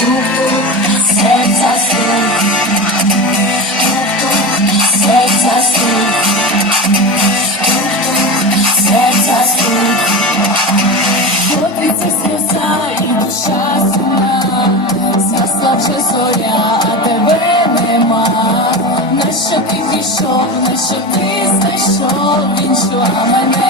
Тук-тук, серця стук, тук-тук, серця стук, тук-тук, серця стук. Котиться сльоза і душа сумна, згасла вже зоря, а тебе нема. Нащо ти пішов, нащо ти знайшов іншу, а мене